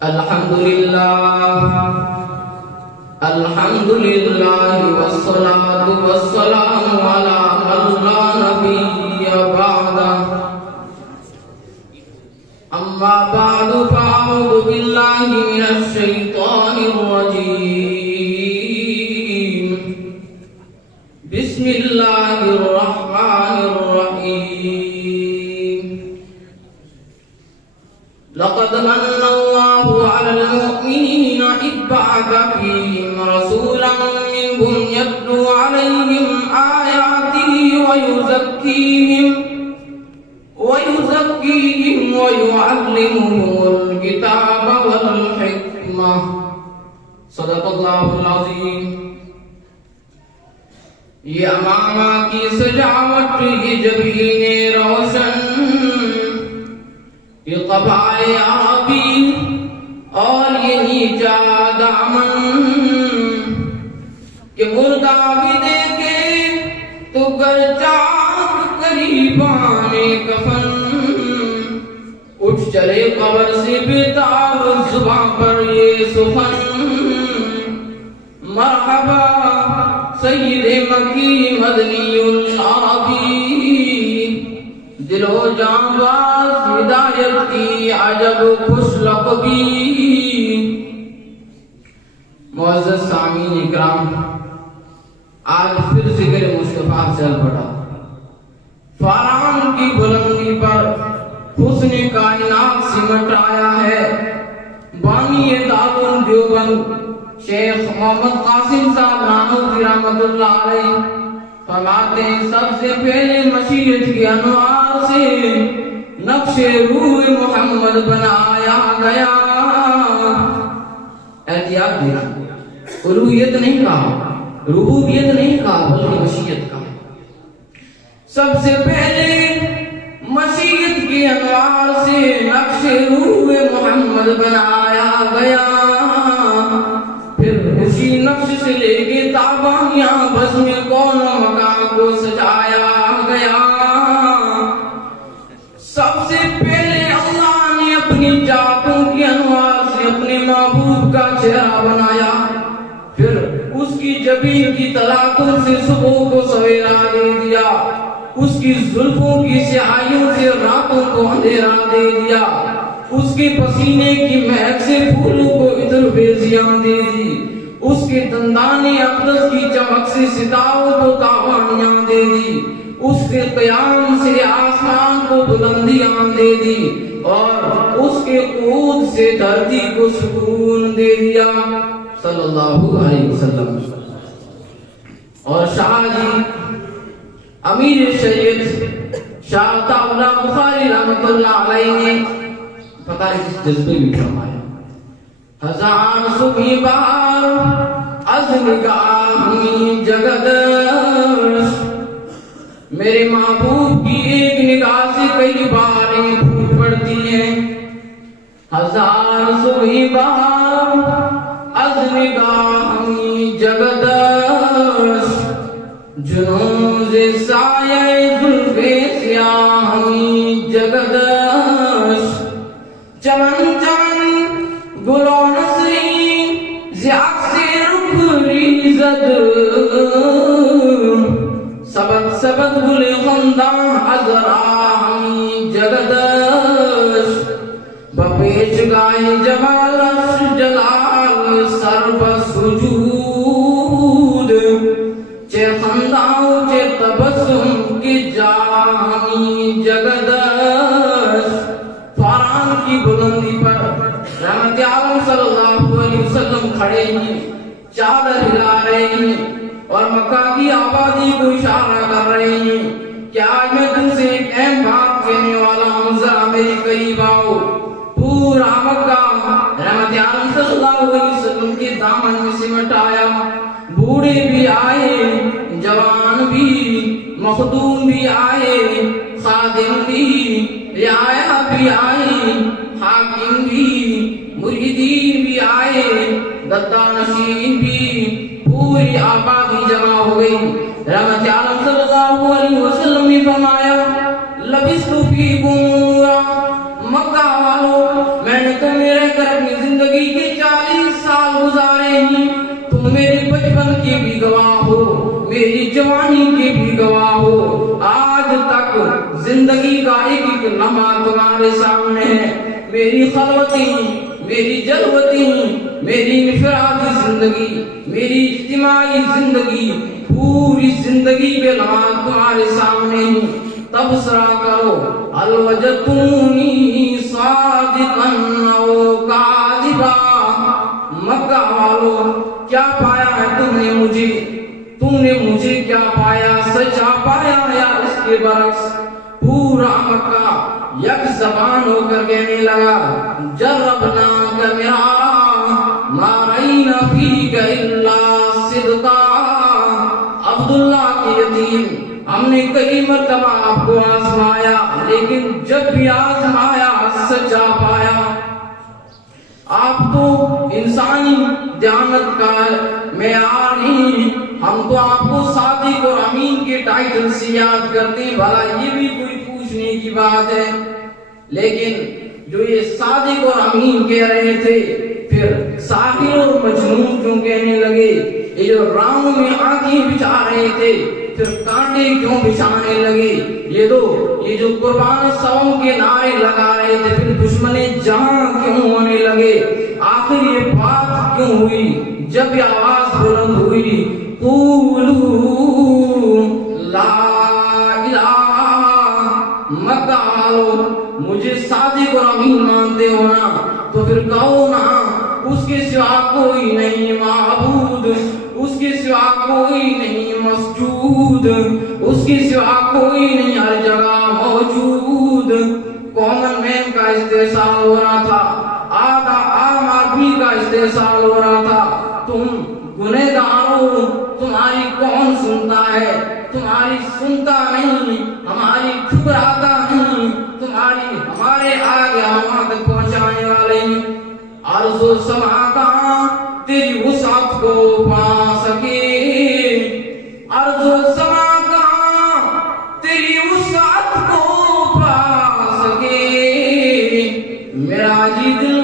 الحمدللہ والصلاة والسلام علی من لا نبی بعدہ اما بعد فاعوذ باللہ من الشیطان الرجیم بسم اللہ الرحمن الرحیم لقد من اللہ علی المؤمنین اذ بعث فیہم رسولا منہم یتلو علیہم آیاتہ ویزکیہم ویعلمہم الکتاب والحکمہ صدق اللہ العظیم۔ یہ امامہ کی سجاوٹ، یہ جبین روشن، یہ قبائے آبی اور یہ نیچا دامن، کہ مردہ بھی دیکھے تو گر چاک قریبان کفن، اٹھ چلے قبر سے بیتاب زباں پر یہ سخن، مرحبا سید مکی مدنی العابی، دل و جاں باز ہدایت کی عجب خوش لقبی۔ معزز سامعین اکرام، آج پھر ذکر مصطفیٰ چل پڑا۔ فاران کی بلندی پر حسن کائنات سمٹ آیا ہے۔ بانی دارالعلوم دیوبند شیخ محمد قاسم صاحب نانوتوی رحمۃ اللہ علیہ فرماتے ہیں، سب سے پہلے مشیت کی انوار سے نقش روح محمد بنایا گیا۔ احتیاط دینا، الوہیت نہیں کہا، ربوبیت نہیں کہا، بلکہ مشیت کہا۔ سب سے پہلے مشیت کی انوار سے نقش روح محمد بنایا گیا، پھر اسی نقش سے لے کے تابانیاں بزم کون و مکان کو سجایا گیا۔ سب سے پہلے اللہ نے اپنی ذاتوں کی انوار سے اپنے محبوب کا چہرہ بنایا، پھر اس کی جبین کی طلاقوں سے صبح کو سویرا دے دیا، اس کی زلفوں کی سیاہیوں سے راتوں کو اندھیرا دے دیا، اس کے پسینے کی مہک سے پھولوں کو عطر بیزیاں دے دی، اس کے دندان اقدس کی چمک سے ستاروں کو تابانیاں دے دی، اس کے قیام سے آسمان کو بلندیاں دے دی، اور اس کے قعود سے دھرتی کو سکون دے دیا، صلی اللہ علیہ وسلم۔ اور شاہ جی امیر شریعت شاہ تعالیٰ بخاری رحمۃ اللہ علیہ نے پتہ ہے کس جذبے میں فرمایا، ہزار صبح بہار از نگاہی جگدش، میرے محبوب کی ایک نگاہ سے کئی باریں پھوٹ پڑتی ہیں۔ ہزار صبح بہار از نگاہی جگدش، جنون سے سایہ زلف سیاہی جگدش، چمن چمن گلو نسری زیاد سے رخ ریزد، سبت سبت گل خنداں ازراہی جگدش، بپیش گائے جمال جلال سر بسجود، چے خنداں چے تبسم کی جامی جگدش۔ فاران کی بلندی پر رحمت عالم صلی اللہ علیہ وسلم کھڑے ہیں، چادر ہلا رہے ہیں اور مکہ کی آبادی کو اشارہ کر رہے ہیں کہ آج میں تم سے ایک اہم بات کہنے والا ہوں، ذرا میرے قریب آؤ۔ پورا مکہ رحمت عالم صلی اللہ علیہ وسلم کے دامن میں سمٹ آیا، بوڑھے بھی آئے، جوان بھی، مخدوم بھی آئے، خادم بھی، رعایا بھی آئے، حاکم بھی، مریدین بھی آئے، گدانشین بھی، پوری آبادی جمع ہو گئی۔ رحمت عالم صلی اللہ علیہ وسلم نے فرمایا، لبثت فیکم مکہ والو، میں نے تمہیں رہ کر اپنی زندگی جوانی کے بھی گواہ ہو، آج تک زندگی کا ایک ایک لمحہ تمہارے سامنے ہے، میری خلوتیں، میری جلوتیں، میری انفرادی زندگی، میری اجتماعی زندگی، پوری زندگی کے لمحات تمہارے سامنے ہیں۔ تبصرہ کرو، هل وجدتمونی صادقا او کاذبا، مکہ والو کیا پایا ہے تم نے مجھے کیا پایا، سچا پایا یا اس کے برعکس؟ پورا مکہ یک زبان ہو کر کہنے لگا، جربناک مرارا ما رأینا فیک الا صدقا۔ عبداللہ کی یتیم، ہم نے کئی مرتبہ آپ کو آزمایا، لیکن جب بھی آزمایا سچا پایا۔ آپ تو انسانی دیانت کا معیار ہی، ہم تو آپ کو صادق اور امین کے ٹائٹل سے یاد کرتے ہیں، بھلا یہ بھی کوئی پوچھنے کی بات ہے؟ لیکن جو یہ صادق اور امین کہہ رہے تھے، پھر ساحر اور مجنون کیوں کہنے لگے؟ یہ جو راموں میں آنکھیں بچھا رہے تھے، پھر کانٹے کیوں بچھانے لگے؟ یہ جو قربان صوم کے نعرے لگا رہے تھے، پھر دشمن جہاں کیوں ہونے لگے؟ آخر یہ بات کیوں ہوئی؟ جب یہ آواز بلند ہوئی، قولوا لا الہ، مکہ والو مجھے صادق اور امین مانتے ہو نا، تو پھر کہو نا، اس کے سوا کوئی نہیں معبود، اس کے سوا کوئی نہیں مسجود، اس کے سوا کوئی نہیں ہر جگہ موجود۔ کامن مین کا استحصال ہو رہا تھا، عام آدمی کا استحصال ہو رہا تھا۔ تم گنہگاروں، تمہاری کون سنتا ہے؟ تمہاری سنتا نہیں، ہماری ٹھکراتا نہیں، تمہاری ہمارے آگے ہم تک پہنچانے والے ہیں۔ عرض و سما کہاں تیری وسعت کو پا سکے، عرض و سما کہاں تیری وسعت کو پا سکے، میرا جی دل